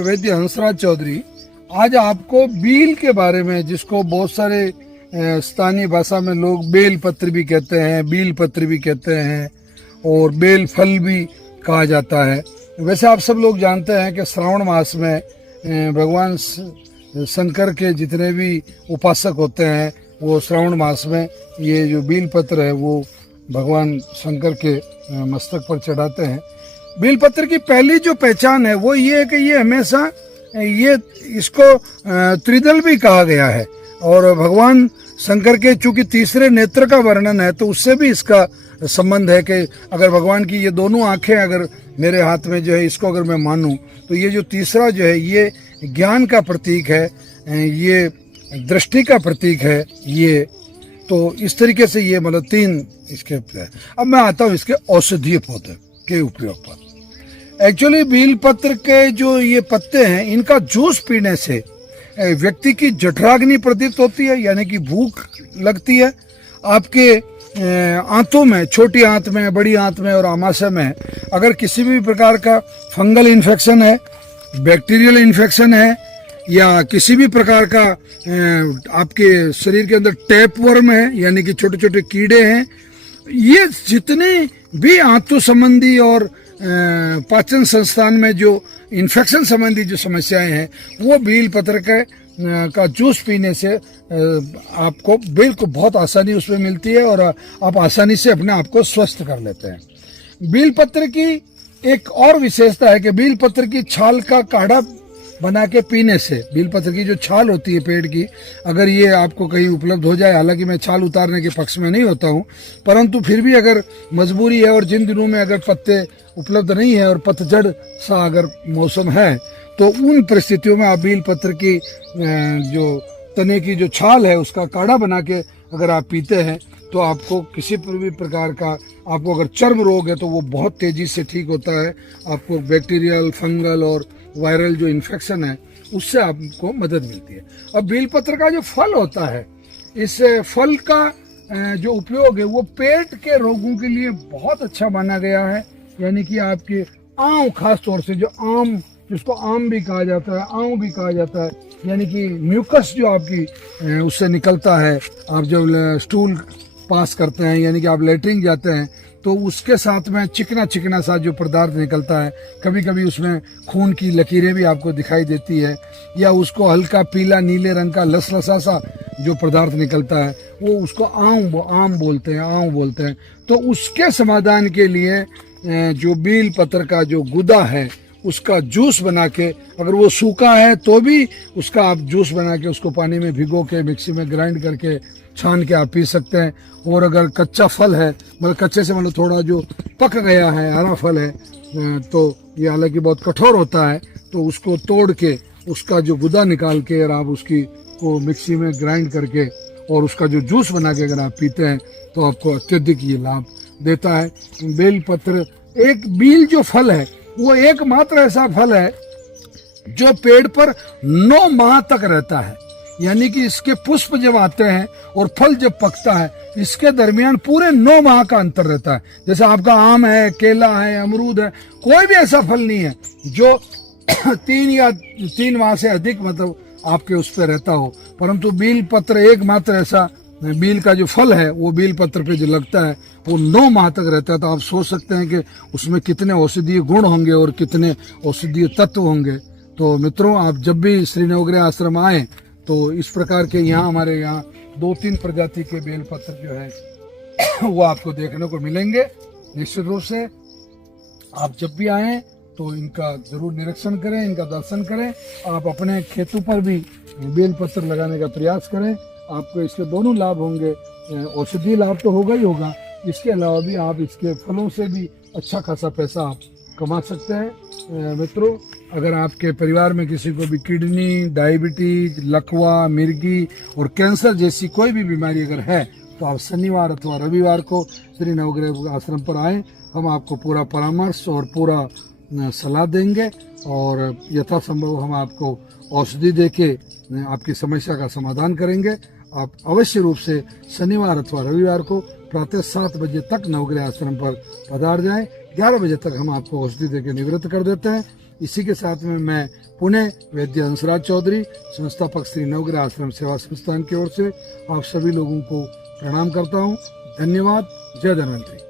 वैद्य हंसराज चौधरी। आज आपको बील के बारे में, जिसको बहुत सारे स्थानीय भाषा में लोग बेल पत्र भी कहते हैं, बील पत्र भी कहते हैं और बेल फल भी कहा जाता है। वैसे आप सब लोग जानते हैं कि श्रावण मास में भगवान शंकर के जितने भी उपासक होते हैं वो श्रावण मास में ये जो बेल पत्र है वो भगवान शंकर के मस्तक पर चढ़ाते हैं। बेल पत्र की पहली जो पहचान है वो ये है कि ये हमेशा इसको त्रिदल भी कहा गया है और भगवान शंकर के चूंकि तीसरे नेत्र का वर्णन है तो उससे भी इसका संबंध है कि अगर भगवान की ये दोनों आंखें अगर मेरे हाथ में जो है इसको अगर मैं मानूं तो ये जो तीसरा जो है ये ज्ञान का प्रतीक है, ये दृष्टि का प्रतीक है। ये तो इस तरीके से ये मतलब तीन इसके। अब मैं आता हूँ इसके औषधीय पौधे के उपयोग पर। एक्चुअली बेल पत्र के जो ये पत्ते हैं इनका जूस पीने से व्यक्ति की जठराग्नि प्रदीप्त होती है, यानी कि भूख लगती है। आपके आंतों में, छोटी आंत में, बड़ी आंत में और आमाशय में अगर किसी भी प्रकार का फंगल इन्फेक्शन है, बैक्टीरियल इन्फेक्शन है या किसी भी प्रकार का आपके शरीर के अंदर टैपवर्म है यानी कि छोटे छोटे कीड़े हैं, ये जितने भी आंतों संबंधी और पाचन संस्थान में जो इन्फेक्शन संबंधी जो समस्याएं हैं वो बेल पत्र का जूस पीने से आपको बिल्कुल बहुत आसानी उसमें मिलती है और आप आसानी से अपने आप को स्वस्थ कर लेते हैं। बेल पत्र की एक और विशेषता है कि बेल पत्र की छाल का काढ़ा बना के पीने से, बेल पत्र की जो छाल होती है पेड़ की, अगर ये आपको कहीं उपलब्ध हो जाए, हालांकि मैं छाल उतारने के पक्ष में नहीं होता हूँ, परंतु फिर भी अगर मजबूरी है और जिन दिनों में अगर पत्ते उपलब्ध नहीं है और पतझड़ सा अगर मौसम है तो उन परिस्थितियों में आप बेल पत्र की जो तने की जो छाल है उसका काढ़ा बना के अगर आप पीते हैं तो आपको किसी भी प्रकार का, आपको अगर चर्म रोग है तो वो बहुत तेजी से ठीक होता है। आपको बैक्टीरियल, फंगल और वायरल जो इन्फेक्शन है उससे आपको मदद मिलती है। अब बेल पत्र का जो फल होता है, इस फल का जो उपयोग है वो पेट के रोगों के लिए बहुत अच्छा माना गया है। यानी कि आपके आम, खास तौर से जो आम, जिसको आम भी कहा जाता है, आम भी कहा जाता है, यानी कि म्यूकस जो आपकी उससे निकलता है, आप जब स्टूल पास करते हैं यानी कि आप लेटरिन जाते हैं तो उसके साथ में चिकना चिकना सा जो पदार्थ निकलता है, कभी कभी उसमें खून की लकीरें भी आपको दिखाई देती है, या उसको हल्का पीला नीले रंग का लसलसा सा जो पदार्थ निकलता है वो उसको आम बोलते हैं। तो उसके समाधान के लिए जो बेल पत्र का जो गुदा है उसका जूस बना के, अगर वो सूखा है तो भी उसका आप जूस बना के उसको पानी में भिगो के मिक्सी में ग्राइंड करके छान के आप पी सकते हैं। और अगर कच्चा फल है, मतलब कच्चे से मतलब थोड़ा जो पक गया है, हरा फल है, तो ये हालांकि बहुत कठोर होता है, तो उसको तोड़ के उसका जो गुदा निकाल के और आप उसकी को मिक्सी में ग्राइंड करके और उसका जो जूस बना के अगर आप पीते हैं तो आपको अत्यधिक ये लाभ देता है। बेल पत्र एक बेल जो फल है वो एकमात्र ऐसा फल है जो पेड़ पर 9 माह तक रहता है। यानी कि इसके पुष्प जब आते हैं और फल जब पकता है इसके दरमियान पूरे 9 माह का अंतर रहता है। जैसे आपका आम है, केला है, अमरूद है, कोई भी ऐसा फल नहीं है जो 3 माह से अधिक मतलब आपके उस पर रहता हो, परंतु बेल पत्र एकमात्र ऐसा बेल का जो फल है वो बेल पत्र पे जो लगता है वो 9 माह तक रहता है। तो आप सोच सकते हैं कि उसमें कितने औषधीय गुण होंगे और कितने औषधीय तत्व होंगे। तो मित्रों, आप जब भी श्री नवग्रह आश्रम आए तो इस प्रकार के यहाँ हमारे यहाँ 2-3 प्रजाति के बेल पत्र जो है वो आपको देखने को मिलेंगे। निश्चित रूप से आप जब भी आए तो इनका जरूर निरीक्षण करें, इनका दर्शन करें। आप अपने खेतों पर भी बेल पत्र लगाने का प्रयास करें, आपको इसके दोनों लाभ होंगे। औषधीय लाभ तो होगा ही होगा, इसके अलावा भी आप इसके फलों से भी अच्छा खासा पैसा आप कमा सकते हैं। मित्रों, अगर आपके परिवार में किसी को भी किडनी, डायबिटीज, लकवा, मिर्गी और कैंसर जैसी कोई भी बीमारी अगर है तो आप शनिवार अथवा रविवार को श्री नवग्रह आश्रम पर आए। हम आपको पूरा परामर्श और पूरा सलाह देंगे और यथासंभव हम आपको औषधि देके आपकी समस्या का समाधान करेंगे। आप अवश्य रूप से शनिवार अथवा रविवार को प्रातः 7 बजे तक नवग्रह आश्रम पर पधार जाएं। 11 बजे तक हम आपको औषधि देकर निवृत्त कर देते हैं। इसी के साथ में मैं पुणे वैद्य हंसराज चौधरी, संस्थापक श्री नवग्रह आश्रम सेवा संस्थान की ओर से आप सभी लोगों को प्रणाम करता हूँ। धन्यवाद। जय धन्वंतरी।